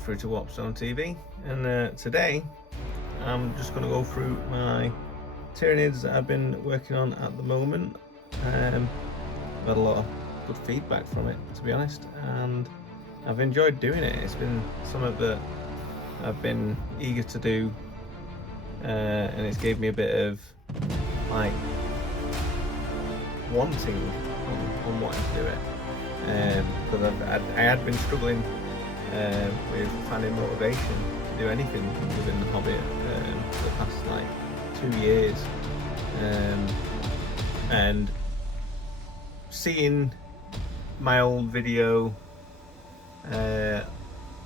through to Warp Zone TV, and today I'm just going to go through my Tyranids that I've been working on at the moment. I've had a lot of good feedback from it, to be honest, and I've enjoyed doing it. It's been something that I've been eager to do, and it's gave me a bit of like wanting on wanting to do it, because I had been struggling with finding motivation to do anything within the hobby for the past like 2 years, and seeing my old video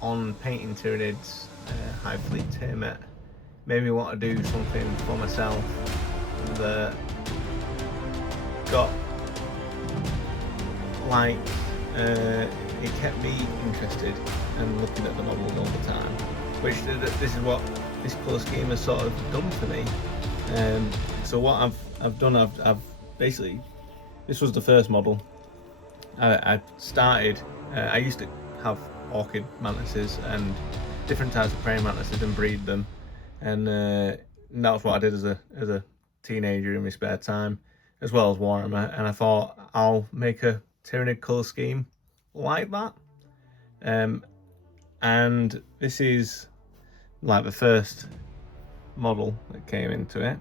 on painting Tyranids Hive Fleet Tiamat made me want to do something for myself that got like it kept me interested and looking at the models all the time, which this is what this colour scheme has sort of done for me. So what I've done, I've basically, this was the first model I started. I used to have orchid mantises and different types of praying mantises and breed them, and that was what I did as a teenager in my spare time, as well as Warhammer. And I thought I'll make a Tyranid colour scheme like that. And this is like the first model that came into it.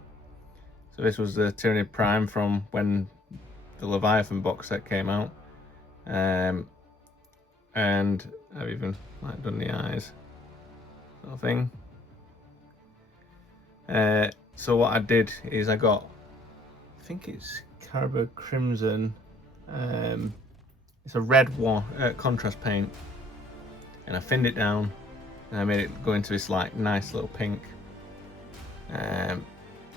So this was the Tyranid Prime from when the Leviathan box set came out, and I've even like done the eyes sort of thing. So what I did is I got, I think it's Caribou Crimson, it's a red one, contrast paint, and I thinned it down and I made it go into this like nice little pink, and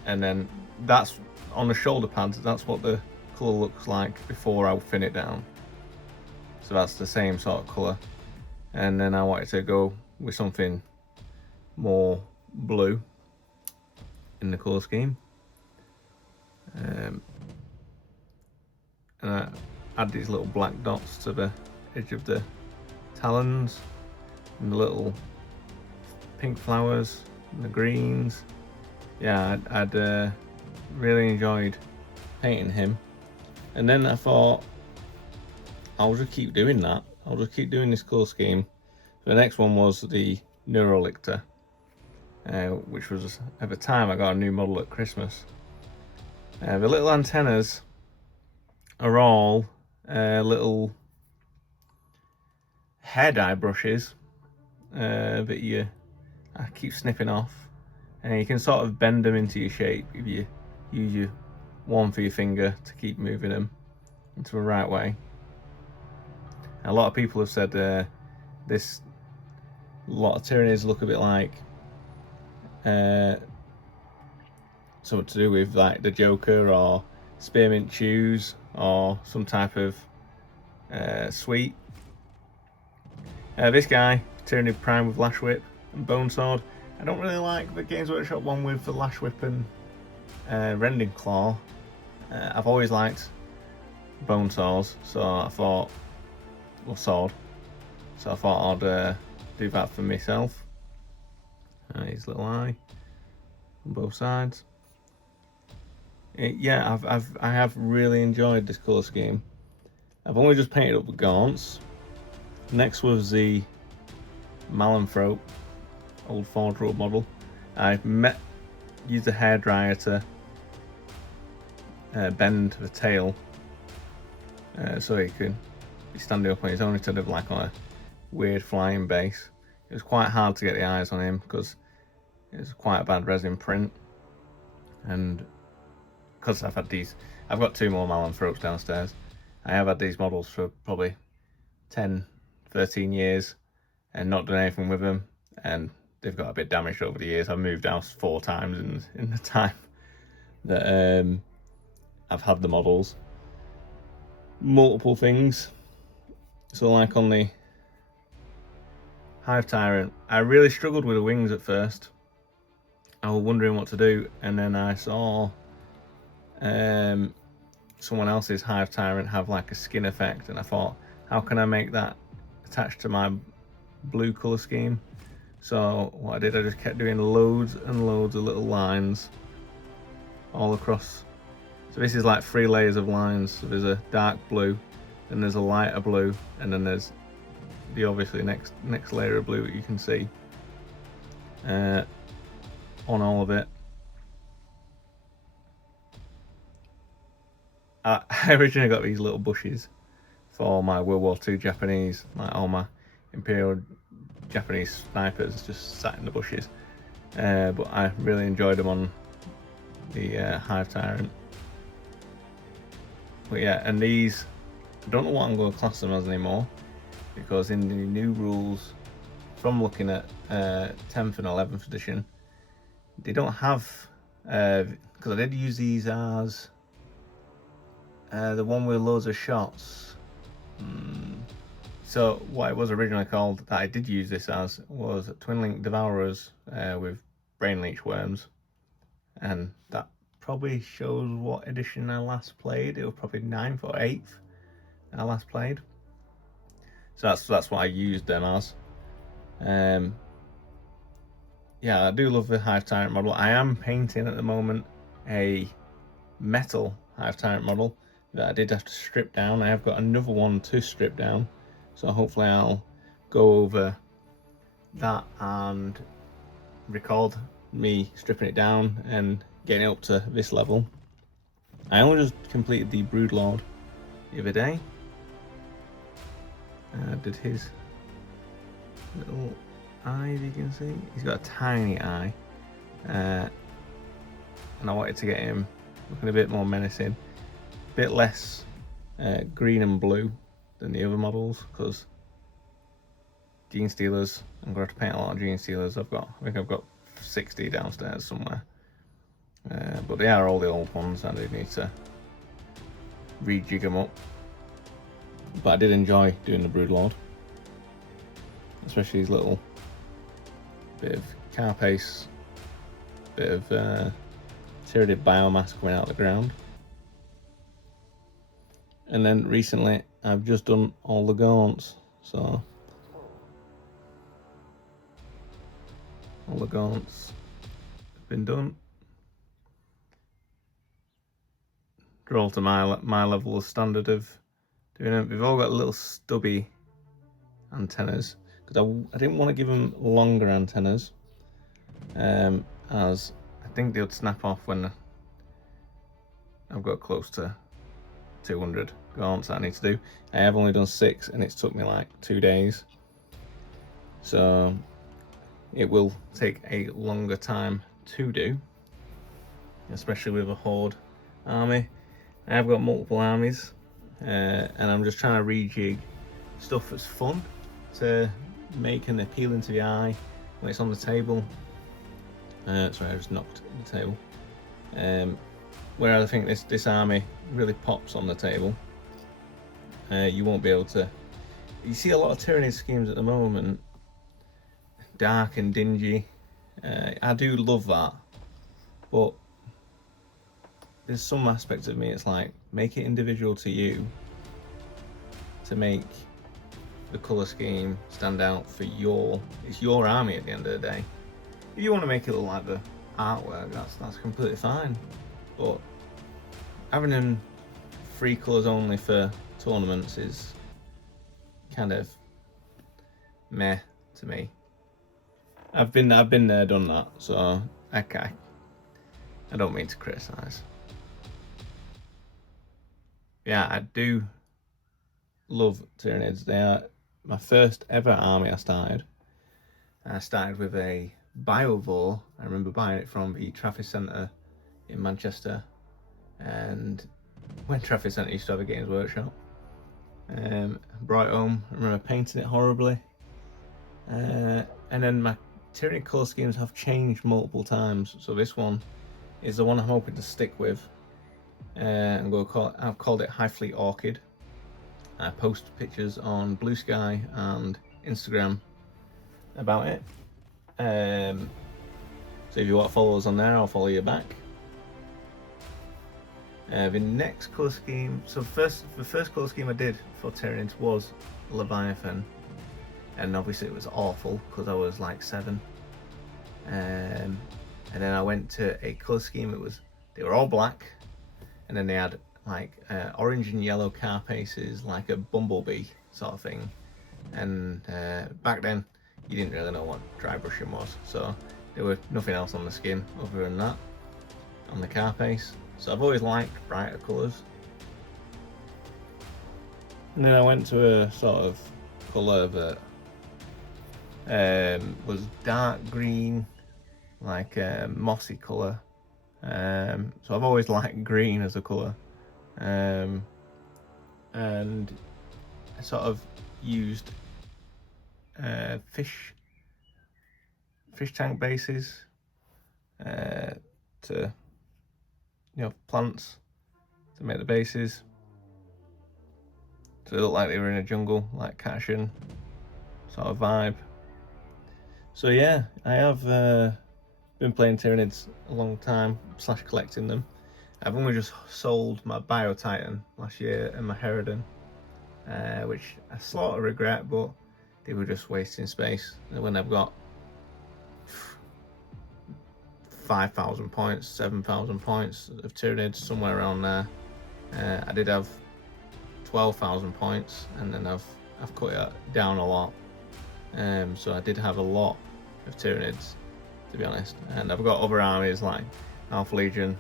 then that's on the shoulder pads. That's what the colour looks like before I thin it down, so that's the same sort of colour. And then I wanted to go with something more blue in the colour scheme, and I add these little black dots to the edge of the talons and the little pink flowers and the greens. Yeah, I'd really enjoyed painting him, and then I thought I'll just keep doing that. I'll just keep doing this colour scheme. The next one was the Neurolictor, which was, at the time, I got a new model at Christmas. The little antennas are all little hair dye brushes that I keep snipping off, and you can sort of bend them into your shape if you use your one for your finger to keep moving them into the right way. A lot of people have said a lot of Tyranids look a bit like something to do with like the Joker or spearmint shoes or some type of sweet. This guy, Tyranid Prime with Lash Whip and Bone Sword. I don't really like the Games Workshop one with the Lash Whip and Rending Claw. I've always liked Bone Swords, so I thought, or Sword, so I thought I'd do that for myself. His little eye on both sides. Yeah, I have really enjoyed this colour scheme. I've only just painted up the gaunts. Next was the Malanthrope, old Forge Road model. I used a hairdryer to bend the tail so he could be standing up on his own instead of like on a weird flying base. It was quite hard to get the eyes on him because it was quite a bad resin print, and because I've got 2 more Malanthropes downstairs. I have had these models for probably 10-13 years and not done anything with them, and they've got a bit damaged over the years. I've moved house 4 times in the time that I've had the models. Multiple things. So like on the Hive Tyrant, I really struggled with the wings at first. I was wondering what to do, and then I saw someone else's Hive Tyrant have like a skin effect, and I thought, how can I make that attached to my blue colour scheme? So what I did, I just kept doing loads and loads of little lines all across. So this is like 3 layers of lines. So there's a dark blue, then there's a lighter blue, and then there's the obviously next layer of blue that you can see on all of it. I originally got these little bushes for my World War II Japanese, like all my Imperial Japanese snipers just sat in the bushes, but I really enjoyed them on the Hive Tyrant. But yeah, and these, I don't know what I'm going to class them as anymore, because in the new rules, from looking at 10th and 11th edition, they don't have, because I did use these as the one with loads of shots. So what it was originally called, that I did use this as, was Twin Link Devourers with Brain Leech Worms, and that probably shows what edition I last played. It was probably 9th or 8th I last played. So that's what I used them as. Yeah, I do love the Hive Tyrant model. I am painting at the moment a metal Hive Tyrant model that I did have to strip down. I have got another one to strip down, so hopefully I'll go over that and record me stripping it down and getting it up to this level. I only just completed the Broodlord the other day. Did his little eye, if you can see. He's got a tiny eye, and I wanted to get him looking a bit more menacing, a bit less green and blue than the other models, because Gene Stealers, I'm going to have to paint a lot of Gene Stealers. I think I've got 60 downstairs somewhere, but they are all the old ones, and I need to rejig them up. But I did enjoy doing the Broodlord, especially his little bit of carapace, bit of Tyranid biomass coming out of the ground. And then recently I've just done all the gaunts, so all the gaunts have been done. They're all to my level of standard of doing it. We've all got little stubby antennas, because I didn't want to give them longer antennas, as I think they would snap off when I've got close to 200 gaunts that I need to do. I have only done 6, and it's took me like 2 days, so it will take a longer time to do, especially with a horde army. I have got multiple armies, and I'm just trying to rejig stuff that's fun to make and appealing to the eye when it's on the table. Sorry, I just knocked the table. Whereas I think this army really pops on the table. You won't be able to. You see a lot of Tyranid schemes at the moment, dark and dingy. I do love that, but there's some aspects of me, it's like, make it individual to you to make the colour scheme stand out for it's your army at the end of the day. If you want to make it look like the artwork, that's completely fine, but having them 3 colours only for tournaments is kind of meh to me. I've been there, done that, so I don't mean to criticise. Yeah, I do love Tyranids. They are my first ever army I started. I started with a Biovore. I remember buying it from the Trafford Centre in Manchester, and when Trafford Centre used to have a Games Workshop. Brought it home. I remember painting it horribly, and then my Tyranid colour schemes have changed multiple times. So this one is the one I'm hoping to stick with. I've called it High Fleet Orchid. I post pictures on Blue Sky and Instagram about it. So if you want to follow us on there, I'll follow you back. The next colour scheme, so the first colour scheme I did for Tyranids was Leviathan. and obviously it was awful because I was like 7. And then I went to a colour scheme. They were all black, and then they had like orange and yellow carapaces, like a bumblebee sort of thing. And back then you didn't really know what dry brushing was, so there was nothing else on the skin other than that on the carapace. So I've always liked brighter colours. And then I went to a sort of colour that was dark green, like a mossy colour. So I've always liked green as a colour. And I sort of used fish tank bases to, plants to make the bases, so they look like they were in a jungle, like Cashin sort of vibe. So yeah, I have been playing Tyranids a long time, / collecting them. I've only just sold my Bio Titan last year and my Herodon, which I sort of regret, but they were just wasting space. When I've got 5,000 points, 7,000 points of Tyranids, somewhere around there. I did have 12,000 points, and then I've cut it down a lot. So I did have a lot of Tyranids, to be honest. And I've got other armies like Alpha Legion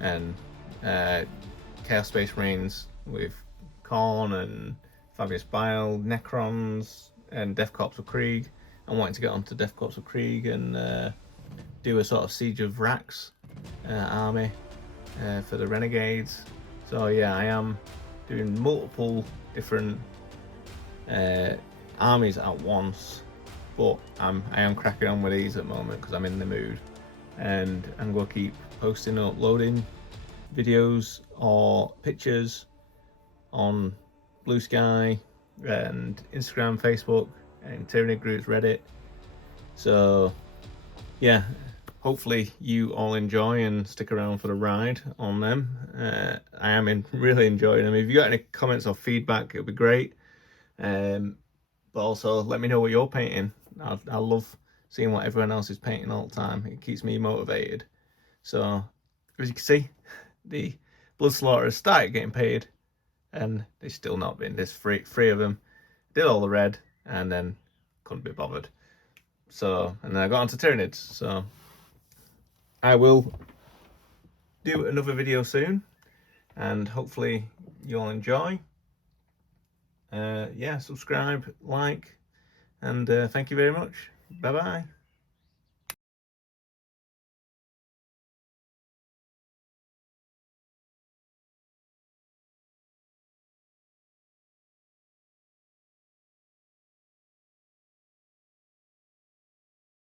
and Chaos Space Marines with Khorne and Fabius Bile, Necrons, and Death Corps of Krieg. I'm wanting to get onto Death Corps of Krieg and do a sort of Siege of Rax army for the Renegades. So yeah, I am doing multiple different armies at once, but I am cracking on with these at the moment because I'm in the mood, and I'm going to keep posting and uploading videos or pictures on Blue Sky and Instagram, Facebook, and Tyranid groups, Reddit. So yeah, hopefully you all enjoy and stick around for the ride on them. I am really enjoying them. If you got any comments or feedback, it'll be great. But also let me know what you're painting. I love seeing what everyone else is painting all the time. It keeps me motivated. So as you can see, the Blood Slaughterers started getting paid, and they've still not been. There's three of them. Did all the red and then couldn't be bothered. So, and then I got onto Tyranids. So I will do another video soon, and hopefully you'll enjoy. Yeah, subscribe, like, and thank you very much. Bye bye.